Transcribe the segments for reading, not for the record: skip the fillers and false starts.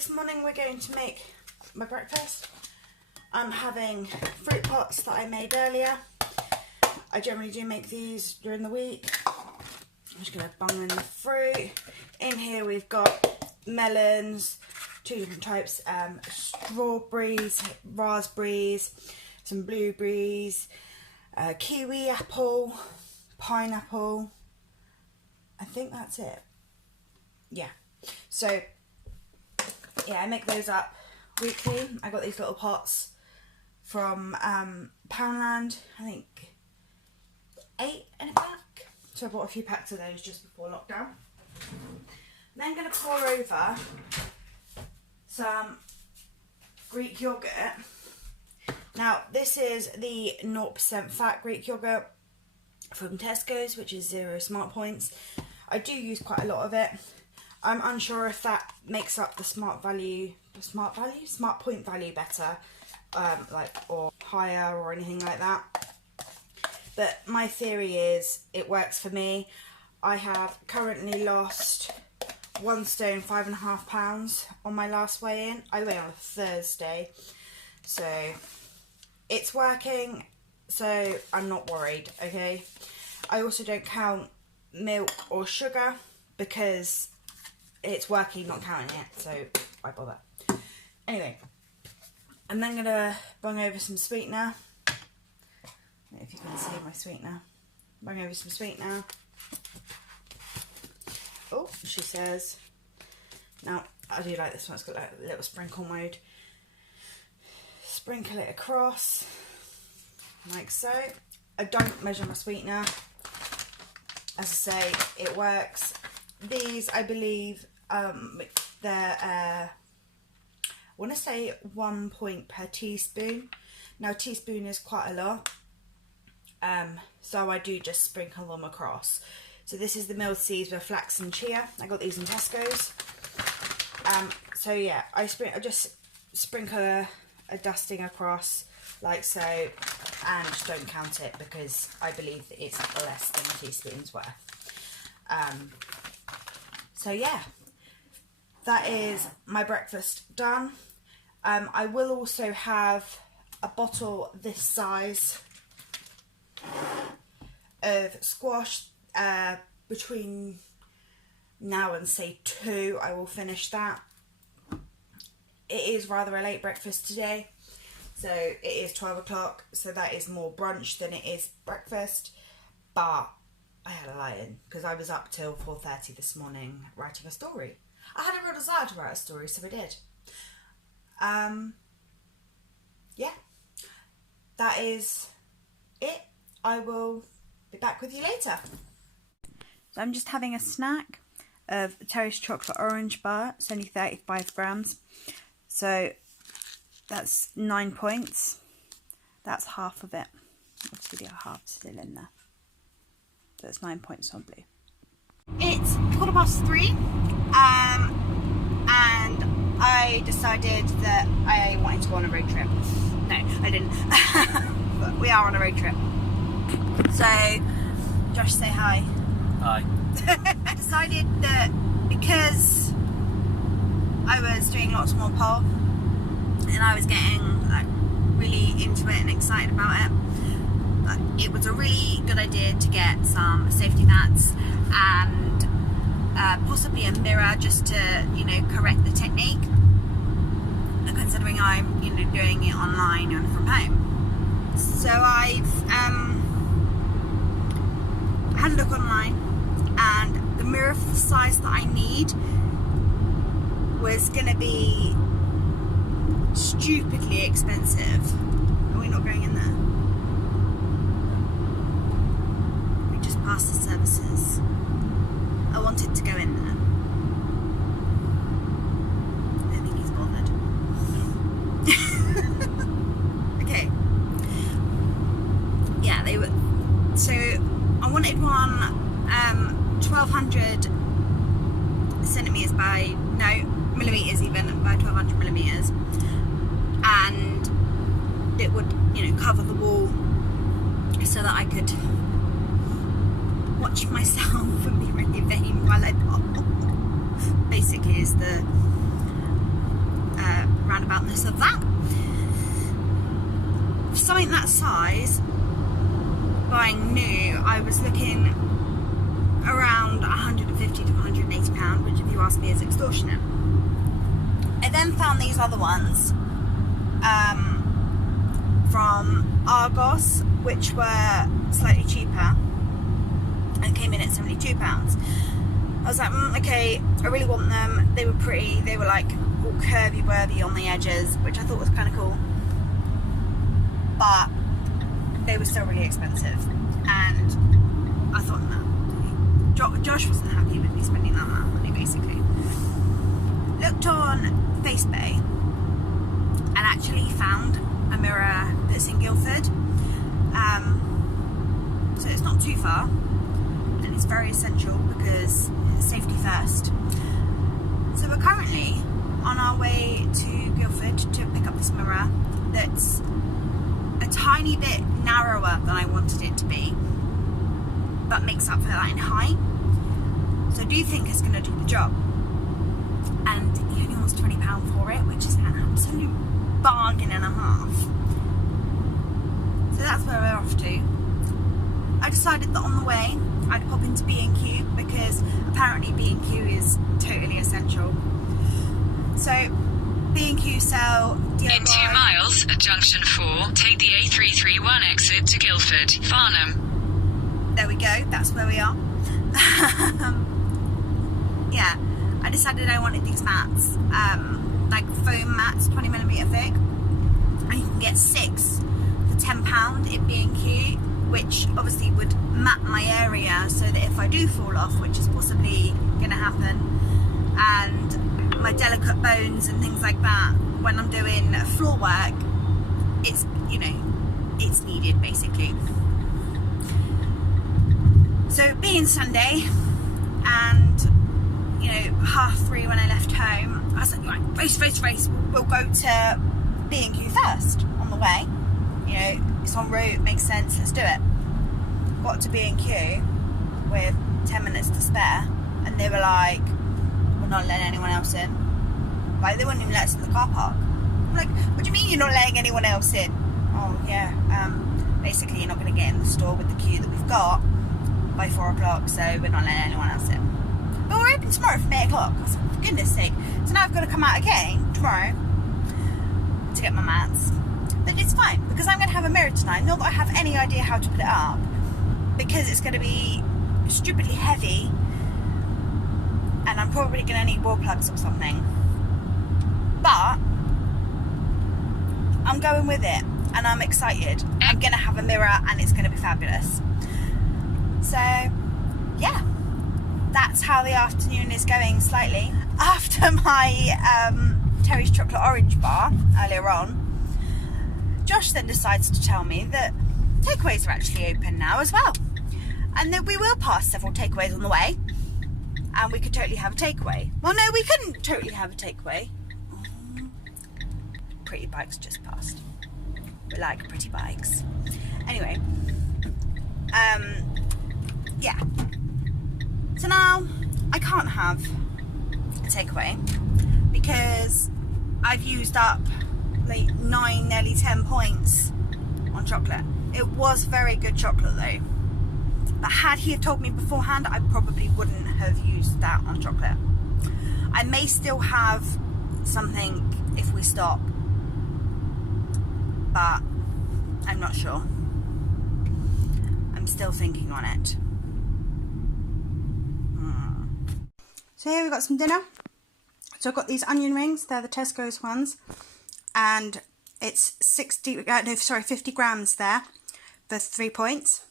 this morning we're going to make my breakfast. I'm having fruit pots that I made earlier. I generally do make these during the week. I'm just going to bung in the fruit. In here we've got melons, two different types, strawberries, raspberries, some blueberries, kiwi apple, pineapple. I think that's it. Yeah. So, yeah, I make those up weekly. I got these little pots from Poundland, I think 8 in a pack. So I bought a few packs of those just before lockdown. Then I'm going to pour over some Greek yogurt. Now this is the 0% fat Greek yogurt from Tesco's, which is 0 smart points. I do use quite a lot of it. I'm unsure if that makes up the smart point value better, like, or higher or anything like that. But my theory is it works for me. I have currently lost 1 stone 5.5 pounds on my last weigh-in. I weigh on a Thursday, so it's working. So I'm not worried. Okay. I also don't count milk or sugar because it's working, not counting it, so why bother? Anyway, I'm then gonna bung over some sweetener. I don't know if you can see my sweetener. Bung over some sweetener. Oh, she says. Now, I do like this one. It's got like a little sprinkle mode. Sprinkle it across, like so. I don't measure my sweetener. As I say, it works. These, I believe, they're, I want to say 1 point per teaspoon. Now, a teaspoon is quite a lot. So I do just sprinkle them across. So this is the milled seeds with flax and chia. I got these in Tesco's. So yeah, I just sprinkle a dusting across like so, and don't count it because I believe that it's less than a teaspoon's worth. So yeah, that is my breakfast done. I will also have a bottle this size of squash. Between now and say 2, I will finish that. It is rather a late breakfast today, so it is 12 o'clock, so that is more brunch than it is breakfast, but I had a lie-in because I was up till 4:30 this morning writing a story. I had a real desire to write a story, so I did. Yeah, that is it. I will be back with you later. So I'm just having a snack of Terry's chocolate orange bar. It's only 35 grams. So that's 9 points. That's half of it. Obviously the half still in there. So it's 9 points on blue. It's 3:15. And I decided that I wanted to go on a road trip. No, I didn't. But we are on a road trip. So, Josh, say hi. Hi. I decided that because I was doing lots more pole and I was getting like really into it and excited about it, it was a really good idea to get some safety mats and possibly a mirror just to, you know, correct the technique, considering I'm, you know, doing it online and from home. So I've had a look online, and the mirror for the size that I need was going to be stupidly expensive. Are we not going in there? We just passed the services. I wanted to go in there. I don't think he's bothered. Okay. Yeah, they were. So I wanted one 1200 centimetres by, no, millimetres even, by 1200 millimetres, and it would, you know, cover the wall so that I could watch myself and be really vain while I pop. Basically is the roundaboutness of that. For something that size, buying new, I was looking around £150 to £180, which if you ask me is extortionate. I then found these other ones from Argos, which were slightly cheaper and came in at £72. I was like, okay, I really want them. They were pretty, they were like all curvy-worthy on the edges, which I thought was kind of cool, but they were still really expensive, and I thought, no. Josh wasn't happy with me spending that amount of money, basically. Looked on FaceBay and actually found a mirror that's in Guildford, so it's not too far, and it's very essential because it's safety first. So we're currently on our way to Guildford to pick up this mirror that's a tiny bit narrower than I wanted it to be, but makes up for that in height. So I do think it's going to do the job. And he only wants £20 for it, which is an absolute bargain and a half. So that's where we're off to. I decided that on the way I'd pop into B&Q because apparently B&Q is totally essential. So B&Q sell DIY. In 2 miles at junction 4, take the A331 exit to Guildford, Farnham. There we go, that's where we are. Yeah, I decided I wanted these mats, like foam mats, 20mm thick, and you can get 6 for £10 at B&Q, which obviously would mat my area so that if I do fall off, which is possibly going to happen, and my delicate bones and things like that, when I'm doing floor work, it's, you know, it's needed basically. So being Sunday and, you know, 3:30 when I left home, I was like, right, race, we'll go to B&Q first on the way. You know, it's en route, makes sense, let's do it. Got to B&Q with 10 minutes to spare, and they were like, we're not letting anyone else in. Like, they wouldn't even let us in the car park. I'm like, what do you mean you're not letting anyone else in? Oh yeah, basically you're not going to get in the store with the queue that we've got by 4 o'clock, so we're not letting anyone else in. But we're open tomorrow from 8 o'clock. I was like, for goodness sake. So now I've got to come out again tomorrow to get my mats. But it's fine, because I'm going to have a mirror tonight. Not that I have any idea how to put it up, because it's going to be stupidly heavy, and I'm probably going to need wall plugs or something. But I'm going with it, and I'm excited. I'm going to have a mirror, and it's going to be fabulous. So, yeah, that's how the afternoon is going slightly. After my Terry's Chocolate Orange bar earlier on, Josh then decides to tell me that takeaways are actually open now as well, and that we will pass several takeaways on the way, and we could totally have a takeaway. Well, no, we couldn't totally have a takeaway. Pretty bikes just passed. We like pretty bikes. Anyway, yeah. So now I can't have a takeaway because I've used up like 9, nearly 10 points on chocolate. It was very good chocolate though. But had he have told me beforehand, I probably wouldn't have used that on chocolate. I may still have something if we stop, but I'm not sure. I'm still thinking on it. So here we've got some dinner. So I've got these onion rings, they're the Tesco's ones, and it's 50 grams there for 3 points.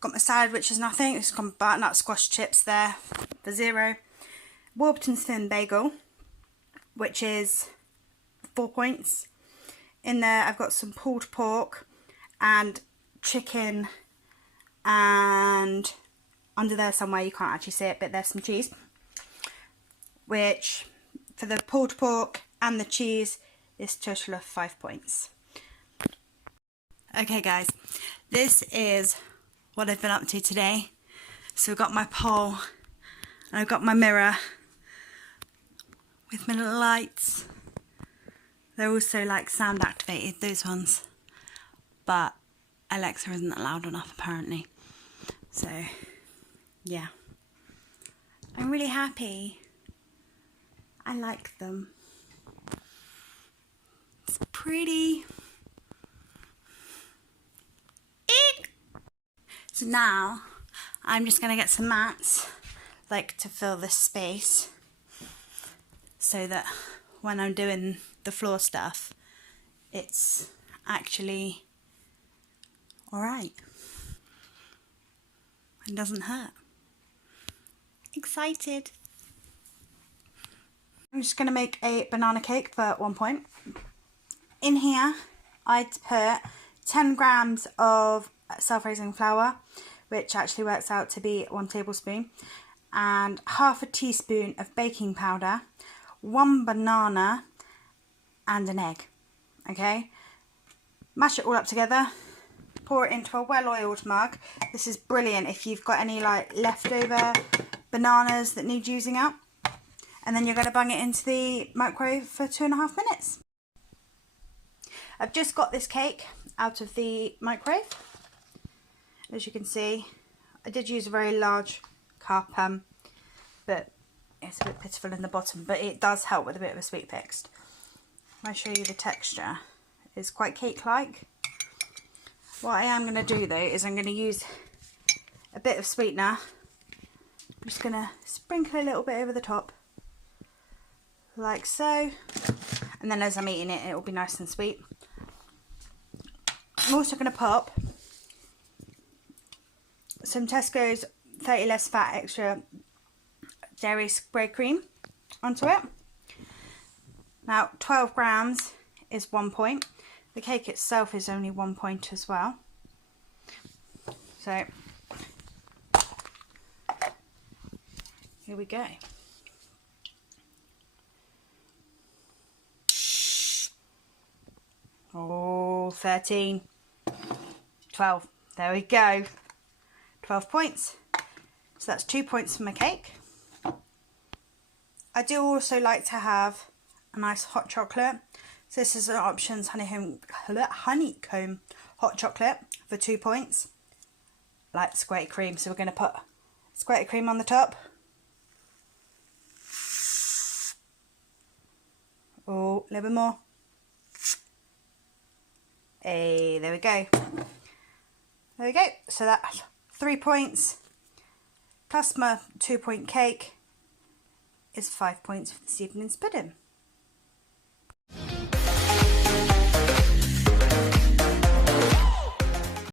Got my salad, which is nothing. It's got butternut squash chips there for 0. Warburton's thin bagel, which is 4 points. In there I've got some pulled pork and chicken, and under there somewhere, you can't actually see it, but there's some cheese, which for the pulled pork and the cheese is a total of 5 points. Okay guys, this is what I've been up to today. So I've got my pole and I've got my mirror with my little lights They're also like sound activated, those ones. But Alexa isn't loud enough apparently. So yeah. I'm really happy. I like them. It's pretty. Eek. So now I'm just going to get some mats like to fill this space so that when I'm doing the floor stuff it's actually alright and doesn't hurt. Excited. I'm just going to make a banana cake for 1 point. In here I'd put 10 grams of self-raising flour, which actually works out to be 1 tablespoon, and half a teaspoon of baking powder, 1 banana and an egg. Okay, mash it all up together, pour it into a well-oiled mug. This is brilliant if you've got any like leftover bananas that need using up. And then you're going to bung it into the microwave for 2.5 minutes. I've just got this cake out of the microwave. As you can see, I did use a very large cup, but it's a bit pitiful in the bottom, but it does help with a bit of a sweet fix. I'll show you the texture. It's quite cake-like. What I am going to do though is I'm going to use a bit of sweetener. I'm just going to sprinkle a little bit over the top, like so, and then as I'm eating it, it will be nice and sweet. I'm also going to pop some Tesco's 30 less fat extra dairy spray cream onto it. Now 12 grams is 1 point. The cake itself is only 1 point as well. So here we go. Oh, 13, 12, there we go, 12 points. So that's 2 points for my cake. I do also like to have a nice hot chocolate. So this is an Options honeycomb hot chocolate for 2 points. Like squirty cream, so we're going to put squirty cream on the top. Oh, a little bit more. Hey, there we go. There we go. So that's 3 points plus my 2 point cake is 5 points for this evening's pudding.